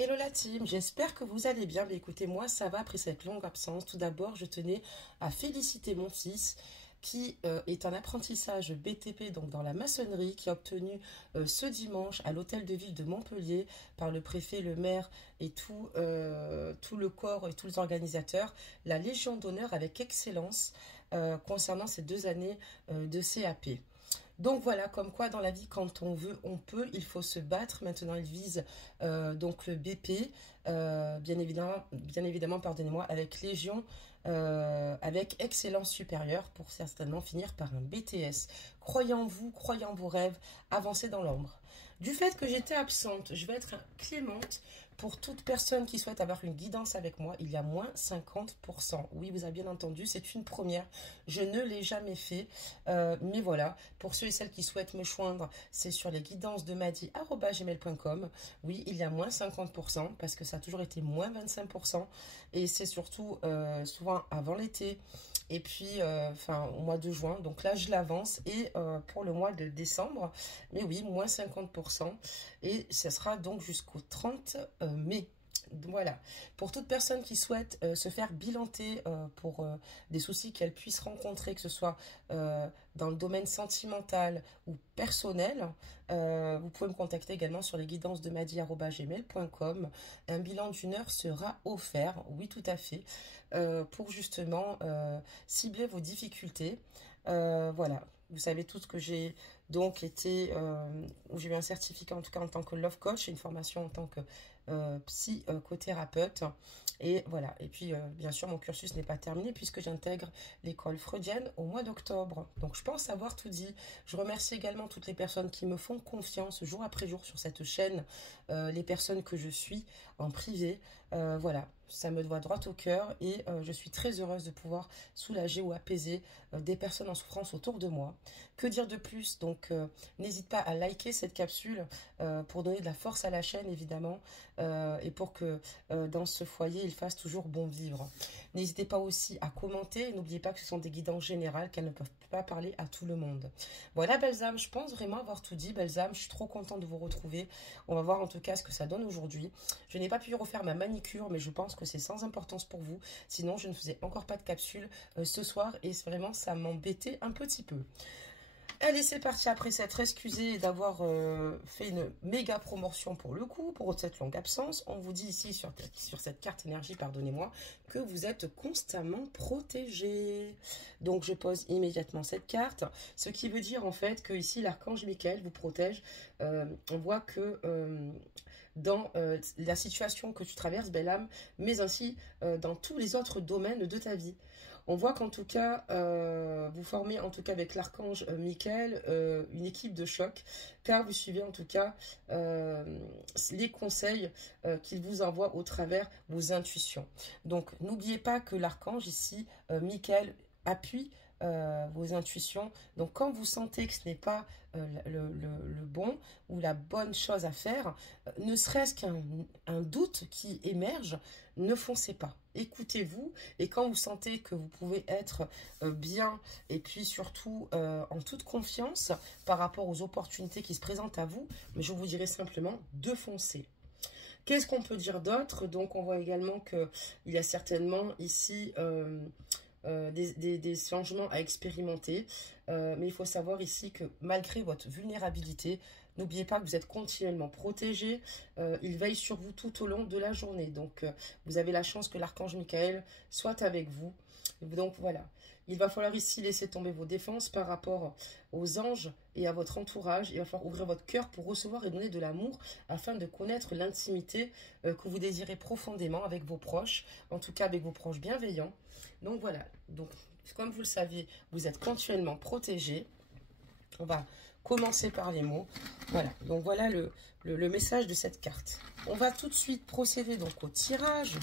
Hello la team, j'espère que vous allez bien. Mais écoutez, moi ça va après cette longue absence. Tout d'abord, je tenais à féliciter mon fils qui est en apprentissage BTP, donc dans la maçonnerie, qui a obtenu ce dimanche à l'hôtel de ville de Montpellier par le préfet, le maire et tout le corps et tous les organisateurs, la Légion d'honneur avec excellence concernant ces 2 années de CAP. Donc voilà, comme quoi dans la vie, quand on veut, on peut, il faut se battre. Maintenant, il vise donc le BP, bien évidemment, pardonnez-moi, avec Légion, avec excellence supérieure pour certainement finir par un BTS. Croyez en vous, croyez en vos rêves, avancez dans l'ombre. Du fait que j'étais absente, je vais être clémente pour toute personne qui souhaite avoir une guidance avec moi. Il y a moins 50%. Oui, vous avez bien entendu, c'est une première. Je ne l'ai jamais fait, mais voilà, pour ceux et celles qui souhaitent me joindre, c'est sur les guidances de madi@gmail.com. Oui, il y a moins 50% parce que ça a toujours été moins 25%. Et c'est surtout souvent avant l'été. Et puis, au mois de juin. Donc là, je l'avance. Et pour le mois de décembre, mais oui, moins 50%. Et ce sera donc jusqu'au 30 mai. Voilà, pour toute personne qui souhaite se faire bilanter pour des soucis qu'elle puisse rencontrer, que ce soit dans le domaine sentimental ou personnel, vous pouvez me contacter également sur les guidances de madi@gmail.com. Un bilan d'1 heure sera offert, oui tout à fait, pour justement cibler vos difficultés. Voilà, vous savez tous que j'ai donc été, où j'ai eu un certificat en tout cas en tant que love coach et une formation en tant que psychothérapeute. Et voilà, et puis bien sûr mon cursus n'est pas terminé puisque j'intègre l'école freudienne au mois d'octobre. Donc je pense avoir tout dit. Je remercie également toutes les personnes qui me font confiance jour après jour sur cette chaîne, les personnes que je suis en privé. Voilà, ça me doit droit au cœur et je suis très heureuse de pouvoir soulager ou apaiser des personnes en souffrance autour de moi. Que dire de plus? Donc n'hésite pas à liker cette capsule pour donner de la force à la chaîne évidemment, et pour que dans ce foyer il fasse toujours bon vivre. N'hésitez pas aussi à commenter et n'oubliez pas que ce sont des guidances générales, qu'elles ne peuvent pas parler à tout le monde. Voilà belles âmes, je pense vraiment avoir tout dit. Belles âmes, je suis trop contente de vous retrouver. On va voir en tout cas ce que ça donne aujourd'hui. Je n'ai pas pu refaire ma manicure, mais je pense que c'est sans importance pour vous. Sinon je ne faisais encore pas de capsule ce soir et vraiment ça m'embêtait un petit peu. Allez, c'est parti après s'être excusé d'avoir fait une méga promotion pour le coup, pour cette longue absence. On vous dit ici sur cette carte énergie, pardonnez-moi, que vous êtes constamment protégé. Donc, je pose immédiatement cette carte, ce qui veut dire en fait que ici, l'archange Michael vous protège. On voit que dans la situation que tu traverses, belle âme, mais ainsi dans tous les autres domaines de ta vie. On voit qu'en tout cas, vous formez en tout cas avec l'archange Michael une équipe de choc, car vous suivez en tout cas les conseils qu'il vous envoie au travers vos intuitions. Donc n'oubliez pas que l'archange ici, Michael, appuie vos intuitions. Donc quand vous sentez que ce n'est pas le bon ou la bonne chose à faire, ne serait-ce qu'un doute qui émerge, ne foncez pas. Écoutez-vous et quand vous sentez que vous pouvez être bien et puis surtout en toute confiance par rapport aux opportunités qui se présentent à vous, mais je vous dirais simplement de foncer. Qu'est-ce qu'on peut dire d'autre? Donc on voit également qu'il y a certainement ici des changements à expérimenter, mais il faut savoir ici que malgré votre vulnérabilité, n'oubliez pas que vous êtes continuellement protégé. Il veille sur vous tout au long de la journée. Donc, vous avez la chance que l'archange Michael soit avec vous. Donc, voilà. Il va falloir ici laisser tomber vos défenses par rapport aux anges et à votre entourage. Il va falloir ouvrir votre cœur pour recevoir et donner de l'amour afin de connaître l'intimité que vous désirez profondément avec vos proches. En tout cas, avec vos proches bienveillants. Donc, voilà. Donc, comme vous le savez, vous êtes continuellement protégé. On va commencer par les mots. Voilà, donc voilà le message de cette carte. On va tout de suite procéder donc au tirage,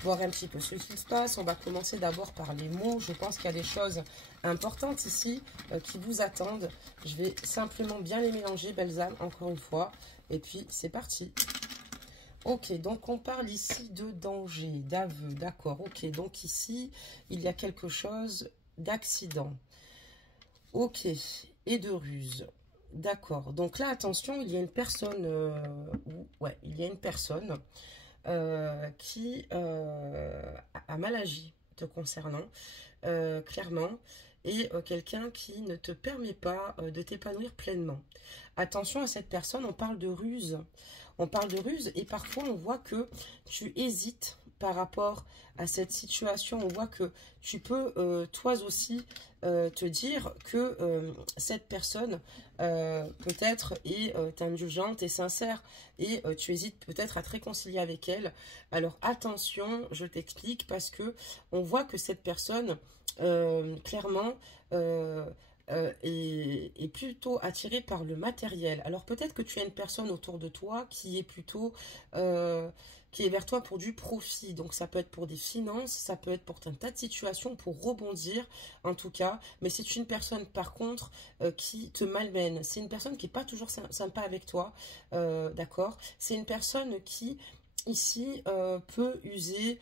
voir un petit peu ce qui se passe. On va commencer d'abord par les mots. Je pense qu'il y a des choses importantes ici qui vous attendent. Je vais simplement bien les mélanger, belles âmes, encore une fois. Et puis, c'est parti. Ok, donc on parle ici de danger, d'aveu, d'accord. Ok, donc ici, il y a quelque chose d'accident. Ok, et de ruse. D'accord. Donc là, attention, il y a une personne, ouais, il y a une personne qui a mal agi te concernant, clairement, et quelqu'un qui ne te permet pas de t'épanouir pleinement. Attention à cette personne, on parle de ruse. On parle de ruse et parfois on voit que tu hésites par rapport à cette situation. On voit que tu peux toi aussi te dire que cette personne peut-être est indulgente et sincère et tu hésites peut-être à te réconcilier avec elle. Alors attention, je t'explique parce que on voit que cette personne clairement est plutôt attirée par le matériel. Alors peut-être que tu as une personne autour de toi qui est plutôt qui est vers toi pour du profit. Donc ça peut être pour des finances, ça peut être pour un tas de situations, pour rebondir en tout cas. Mais c'est une personne par contre qui te malmène. C'est une personne qui n'est pas toujours sympa avec toi, d'accord? C'est une personne qui ici peut user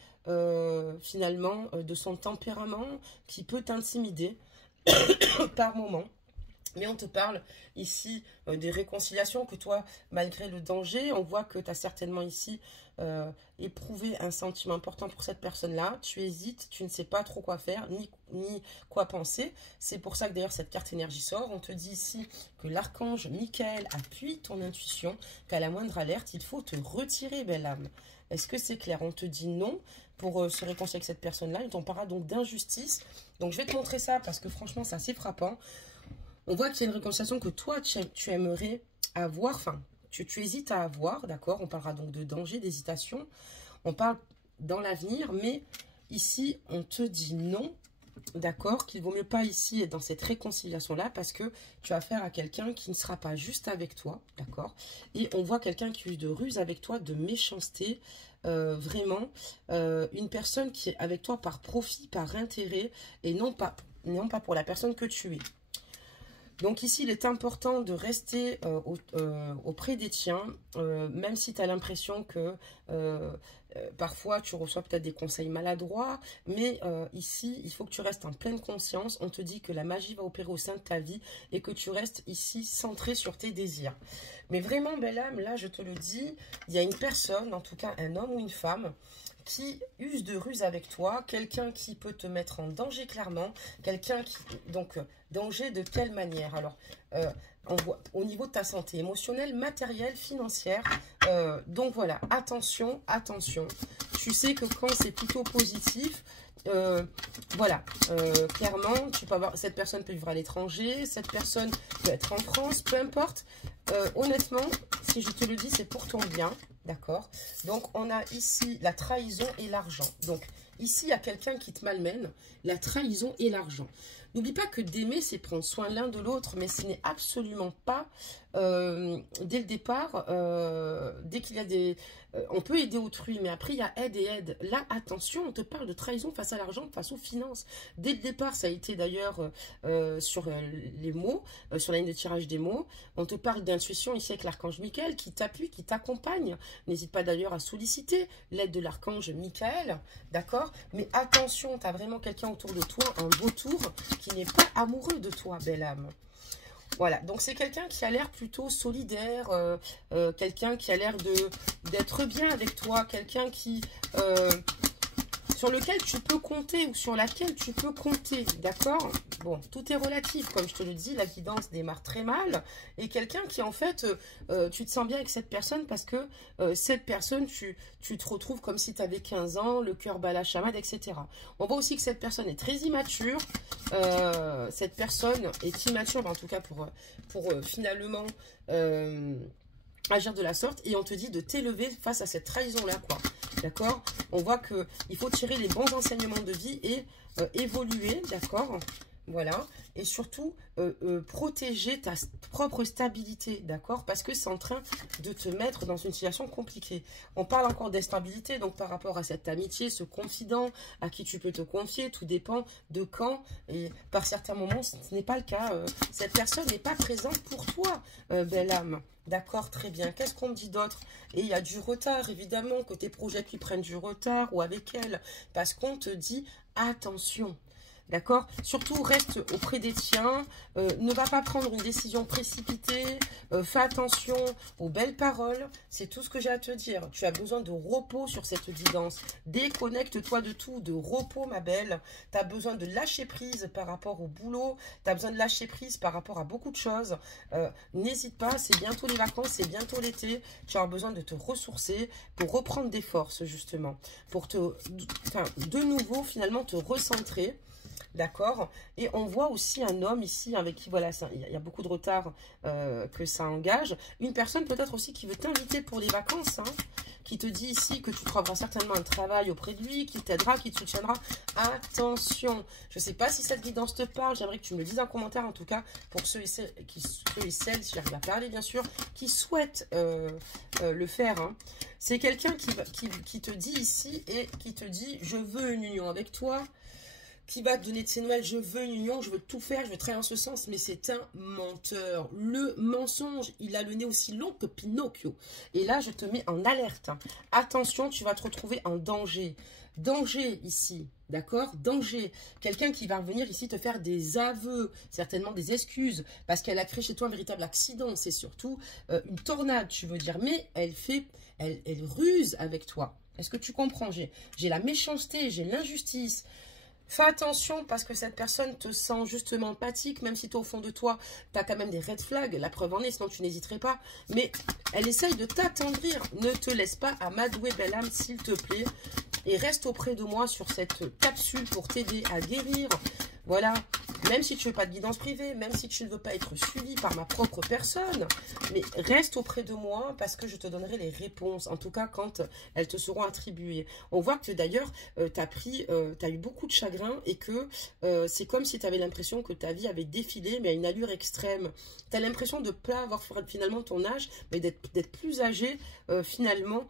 finalement de son tempérament, qui peut t'intimider par moment. Mais on te parle ici des réconciliations que toi, malgré le danger, on voit que tu as certainement ici éprouvé un sentiment important pour cette personne-là. Tu hésites, tu ne sais pas trop quoi faire, ni quoi penser. C'est pour ça que d'ailleurs cette carte énergie sort. On te dit ici que l'archange Michael appuie ton intuition, qu'à la moindre alerte, il faut te retirer, belle âme. Est-ce que c'est clair? On te dit non pour se réconcilier avec cette personne-là. Il t'en parlera donc d'injustice. Donc je vais te montrer ça parce que franchement, c'est assez frappant. On voit qu'il y a une réconciliation que toi, tu aimerais avoir, enfin, tu hésites à avoir, d'accord? On parlera donc de danger, d'hésitation. On parle dans l'avenir, mais ici, on te dit non, d'accord? Qu'il vaut mieux pas ici être dans cette réconciliation-là parce que tu as affaire à quelqu'un qui ne sera pas juste avec toi, d'accord? Et on voit quelqu'un qui use de ruse avec toi, de méchanceté, vraiment, une personne qui est avec toi par profit, par intérêt, et non pas pour la personne que tu es. Donc ici, il est important de rester auprès des tiens, même si tu as l'impression que parfois tu reçois peut-être des conseils maladroits, mais ici, il faut que tu restes en pleine conscience. On te dit que la magie va opérer au sein de ta vie et que tu restes ici centré sur tes désirs. Mais vraiment, belle âme, là, je te le dis, il y a une personne, en tout cas un homme ou une femme, qui use de ruse avec toi, quelqu'un qui peut te mettre en danger clairement, quelqu'un qui... Donc, danger de quelle manière? Alors, on voit au niveau de ta santé émotionnelle, matérielle, financière. Donc voilà, attention, attention. Tu sais que quand c'est plutôt positif, voilà, clairement, tu peux avoir, cette personne peut vivre à l'étranger, cette personne peut être en France, peu importe. Honnêtement, si je te le dis, c'est pour ton bien. D'accord? Donc, on a ici la trahison et l'argent. Donc, ici, il y a quelqu'un qui te malmène, la trahison et l'argent. N'oublie pas que d'aimer, c'est prendre soin l'un de l'autre, mais ce n'est absolument pas, dès le départ, dès qu'il y a des... on peut aider autrui, mais après, il y a aide et aide. Là, attention, on te parle de trahison face à l'argent, face aux finances. Dès le départ, ça a été d'ailleurs sur les mots, sur la ligne de tirage des mots. On te parle d'intuition ici avec l'archange Michael qui t'appuie, qui t'accompagne. N'hésite pas d'ailleurs à solliciter l'aide de l'archange Michael, d'accord? Mais attention, tu as vraiment quelqu'un autour de toi, un vautour, qui n'est pas amoureux de toi, belle âme. Voilà, donc c'est quelqu'un qui a l'air plutôt solidaire, quelqu'un qui a l'air d'être bien avec toi, quelqu'un qui... sur lequel tu peux compter ou sur laquelle tu peux compter, d'accord? Bon, tout est relatif, comme je te le dis, la guidance démarre très mal. Et quelqu'un qui, en fait, tu te sens bien avec cette personne parce que cette personne, tu te retrouves comme si tu avais 15 ans, le cœur bat la chamade, etc. On voit aussi que cette personne est très immature. Cette personne est immature, en tout cas pour finalement... agir de la sorte, et on te dit de t'élever face à cette trahison-là, quoi. D'accord? On voit qu'il faut tirer les bons enseignements de vie et évoluer, d'accord? Voilà. Et surtout, protéger ta propre stabilité, d'accord? Parce que c'est en train de te mettre dans une situation compliquée. On parle encore d'instabilité, donc par rapport à cette amitié, ce confident à qui tu peux te confier, tout dépend de quand. Et par certains moments, ce n'est pas le cas. Cette personne n'est pas présente pour toi, belle âme. D'accord, très bien. Qu'est-ce qu'on me dit d'autre? Et il y a du retard, évidemment, que tes projets qui prennent du retard ou avec elle. Parce qu'on te dit, attention. D'accord? Surtout, reste auprès des tiens. Ne va pas prendre une décision précipitée. Fais attention aux belles paroles. C'est tout ce que j'ai à te dire. Tu as besoin de repos sur cette guidance. Déconnecte-toi de tout, de repos, ma belle. Tu as besoin de lâcher prise par rapport au boulot. Tu as besoin de lâcher prise par rapport à beaucoup de choses. N'hésite pas, c'est bientôt les vacances, c'est bientôt l'été. Tu as besoin de te ressourcer pour reprendre des forces, justement. Pour de nouveau, finalement, te recentrer. D'accord? Et on voit aussi un homme ici avec qui, voilà, il y a beaucoup de retard que ça engage. Une personne peut-être aussi qui veut t'inviter pour les vacances, hein, qui te dit ici que tu trouveras certainement un travail auprès de lui, qui t'aidera, qui te soutiendra. Attention, je ne sais pas si cette guidance te parle, j'aimerais que tu me le dises en commentaire, en tout cas, pour ceux et celles, si j'arrive à parler, bien sûr, qui souhaitent le faire. Hein. C'est quelqu'un qui te dit ici et qui te dit « Je veux une union avec toi ». Qui va te donner de ses nouvelles, je veux une union, je veux tout faire, je veux travailler en ce sens, mais c'est un menteur. Le mensonge, il a le nez aussi long que Pinocchio. Et là, je te mets en alerte. Attention, tu vas te retrouver en danger. Danger ici, d'accord? Danger. Quelqu'un qui va venir ici te faire des aveux, certainement des excuses, parce qu'elle a créé chez toi un véritable accident. C'est surtout une tornade, tu veux dire. Mais elle ruse avec toi. Est-ce que tu comprends? J'ai la méchanceté, j'ai l'injustice. Fais attention parce que cette personne te sent justement empathique, même si toi, au fond de toi, tu as quand même des red flags. La preuve en est, sinon tu n'hésiterais pas. Mais elle essaye de t'attendrir. Ne te laisse pas amadouer, belle âme, s'il te plaît. Et reste auprès de moi sur cette capsule pour t'aider à guérir. Voilà, même si tu ne veux pas de guidance privée, même si tu ne veux pas être suivi par ma propre personne, mais reste auprès de moi parce que je te donnerai les réponses, en tout cas quand elles te seront attribuées. On voit que d'ailleurs, tu as eu beaucoup de chagrin et que c'est comme si tu avais l'impression que ta vie avait défilé, mais à une allure extrême. Tu as l'impression de ne pas avoir finalement ton âge, mais d'être plus âgé finalement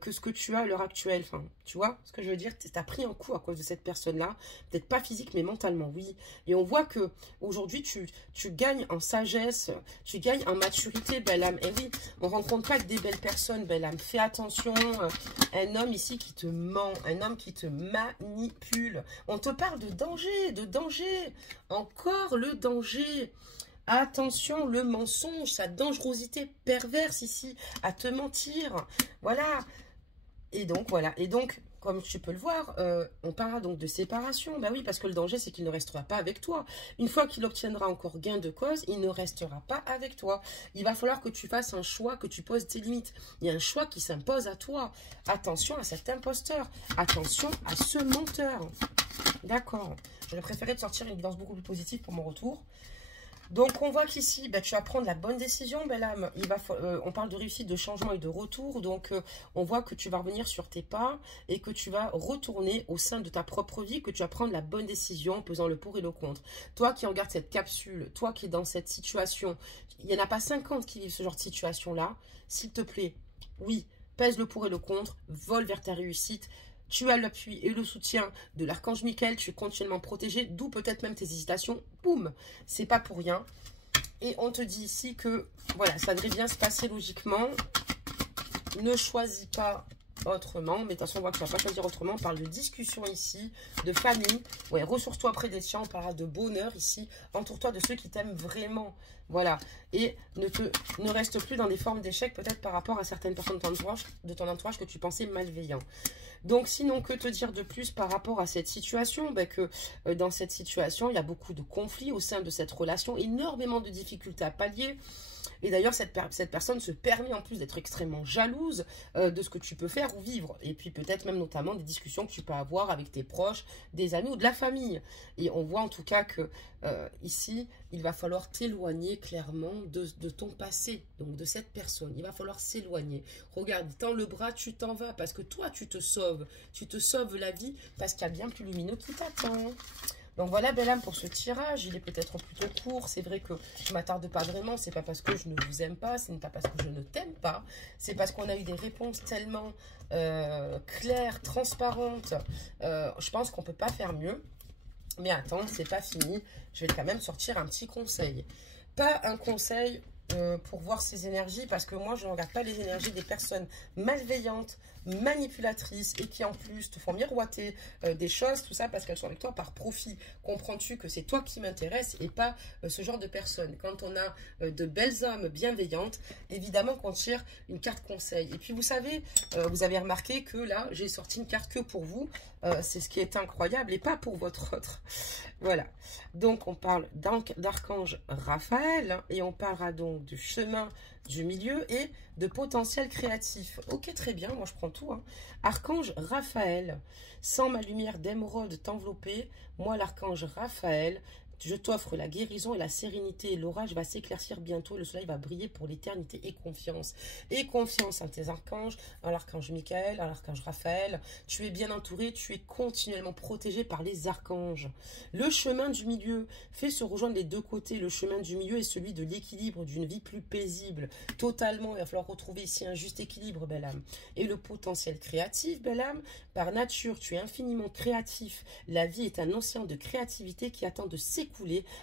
que ce que tu as à l'heure actuelle. Enfin, tu vois ce que je veux dire? Tu as pris un coup à cause de cette personne-là, peut-être pas physique, mais mentalement, oui. Et on voit que aujourd'hui tu gagnes en sagesse, tu gagnes en maturité, belle âme. Et oui, on ne rencontre pas que des belles personnes, belle âme. Fais attention, un homme ici qui te ment, un homme qui te manipule. On te parle de danger, de danger. Encore le danger. Attention, le mensonge, sa dangerosité perverse ici, à te mentir. Voilà. Et donc, voilà. Et donc, comme tu peux le voir, on parlera donc de séparation. Ben oui, parce que le danger, c'est qu'il ne restera pas avec toi. Une fois qu'il obtiendra encore gain de cause, il ne restera pas avec toi. Il va falloir que tu fasses un choix, que tu poses tes limites. Il y a un choix qui s'impose à toi. Attention à cet imposteur. Attention à ce menteur. D'accord. J'aurais préféré te sortir une guidance beaucoup plus positive pour mon retour. Donc, on voit qu'ici, tu vas prendre la bonne décision, belle âme. On parle de réussite, de changement et de retour. Donc, on voit que tu vas revenir sur tes pas et que tu vas retourner au sein de ta propre vie, que tu vas prendre la bonne décision en pesant le pour et le contre. Toi qui regardes cette capsule, toi qui es dans cette situation, il n'y en a pas 50 qui vivent ce genre de situation-là. S'il te plaît, oui, pèse le pour et le contre, vole vers ta réussite. Tu as l'appui et le soutien de l'archange Michael, tu es continuellement protégé, d'où peut-être même tes hésitations. Boum, c'est pas pour rien. Et on te dit ici que, voilà, ça devrait bien se passer logiquement. Ne choisis pas autrement, mais attention, on voit que tu ne vas pas choisir autrement. On parle de discussion ici, de famille. Ouais, ressource-toi auprès des tiens, on parlera de bonheur ici. Entoure-toi de ceux qui t'aiment vraiment. Voilà. Et ne reste plus dans des formes d'échec, peut-être par rapport à certaines personnes de ton entourage que tu pensais malveillants. Donc, sinon, que te dire de plus par rapport à cette situation? Que dans cette situation, il y a beaucoup de conflits au sein de cette relation, énormément de difficultés à pallier. Et d'ailleurs, cette personne se permet en plus d'être extrêmement jalouse de ce que tu peux faire ou vivre. Et puis peut-être même notamment des discussions que tu peux avoir avec tes proches, des amis ou de la famille. Et on voit en tout cas que ici, il va falloir t'éloigner clairement de ton passé, donc de cette personne. Il va falloir s'éloigner. Regarde, tends le bras, tu t'en vas parce que toi, tu te sauves. Tu te sauves la vie parce qu'il y a bien plus lumineux qui t'attend. Donc voilà, belle âme, pour ce tirage. Il est peut-être plutôt court. C'est vrai que je ne m'attarde pas vraiment. C'est pas parce que je ne vous aime pas. Ce n'est pas parce que je ne t'aime pas. C'est parce qu'on a eu des réponses tellement claires, transparentes. Je pense qu'on ne peut pas faire mieux. Mais attends, c'est pas fini. Je vais quand même sortir un petit conseil. Pas un conseil pour voir ces énergies, parce que moi, je ne regarde pas les énergies des personnes malveillantes, manipulatrices, et qui en plus te font miroiter des choses, tout ça, parce qu'elles sont avec toi par profit. Comprends-tu que c'est toi qui m'intéresse et pas ce genre de personnes? Quand on a de belles âmes bienveillantes, évidemment qu'on tire une carte conseil. Et puis vous savez, vous avez remarqué que là, j'ai sorti une carte que pour vous. C'est ce qui est incroyable et pas pour votre autre. Voilà. Donc, on parle d'archange Raphaël et on parlera donc du chemin du milieu et de potentiel créatif. Ok, très bien, moi je prends tout. Hein. Archange Raphaël, sans ma lumière d'émeraude t'envelopper, moi l'archange Raphaël, je t'offre la guérison et la sérénité. L'orage va s'éclaircir bientôt. Le soleil va briller pour l'éternité. Et confiance. Et confiance en tes archanges, en l'archange Michael, en l'archange Raphaël. Tu es bien entouré. Tu es continuellement protégé par les archanges. Le chemin du milieu fait se rejoindre les deux côtés. Le chemin du milieu est celui de l'équilibre, d'une vie plus paisible. Totalement. Il va falloir retrouver ici un juste équilibre, belle âme. Et le potentiel créatif, belle âme. Par nature, tu es infiniment créatif. La vie est un océan de créativité qui attend de s'écouler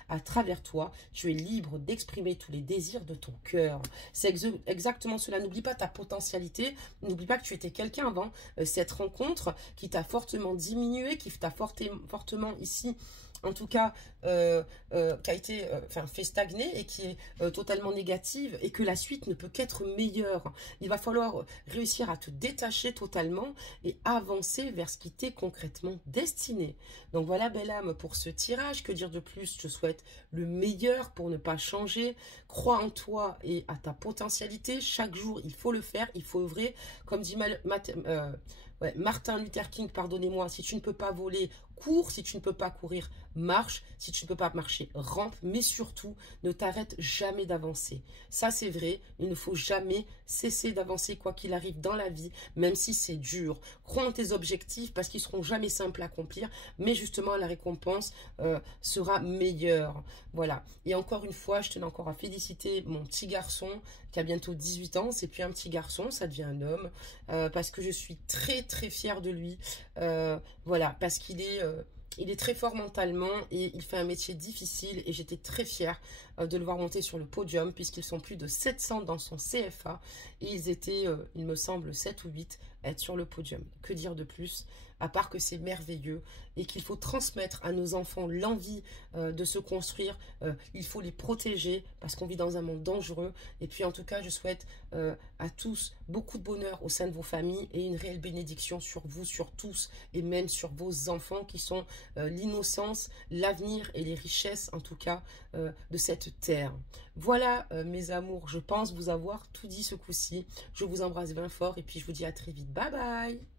à travers toi. Tu es libre d'exprimer tous les désirs de ton cœur. C'est exactement cela. N'oublie pas ta potentialité. N'oublie pas que tu étais quelqu'un avant cette rencontre qui t'a fortement diminué, qui t'a fortement ici, en tout cas, qui a été fait stagner et qui est totalement négative et que la suite ne peut qu'être meilleure. Il va falloir réussir à te détacher totalement et avancer vers ce qui t'est concrètement destiné. Donc voilà, belle âme, pour ce tirage. Que dire de plus? Je te souhaite le meilleur pour ne pas changer. Crois en toi et à ta potentialité. Chaque jour, il faut le faire, il faut œuvrer. Comme dit Martin Luther King, pardonnez-moi, si tu ne peux pas voler, cours. Si tu ne peux pas courir, marche. Si tu ne peux pas marcher, rampe. Mais surtout, ne t'arrête jamais d'avancer. Ça, c'est vrai. Il ne faut jamais cesser d'avancer, quoi qu'il arrive dans la vie, même si c'est dur. Crois en tes objectifs parce qu'ils seront jamais simples à accomplir. Mais justement, la récompense sera meilleure. Voilà. Et encore une fois, je tenais encore à féliciter mon petit garçon qui a bientôt 18 ans. C'est plus un petit garçon, ça devient un homme. Parce que je suis très, très fière de lui. Voilà. Parce qu'il est... il est très fort mentalement et il fait un métier difficile et j'étais très fière de le voir monter sur le podium puisqu'ils sont plus de 700 dans son CFA et ils étaient, il me semble, 7 ou 8 à être sur le podium. Que dire de plus? À part que c'est merveilleux et qu'il faut transmettre à nos enfants l'envie de se construire. Il faut les protéger parce qu'on vit dans un monde dangereux. Et puis en tout cas, je souhaite à tous beaucoup de bonheur au sein de vos familles et une réelle bénédiction sur vous, sur tous et même sur vos enfants qui sont l'innocence, l'avenir et les richesses en tout cas de cette terre. Voilà mes amours, je pense vous avoir tout dit ce coup-ci. Je vous embrasse bien fort et puis je vous dis à très vite. Bye bye!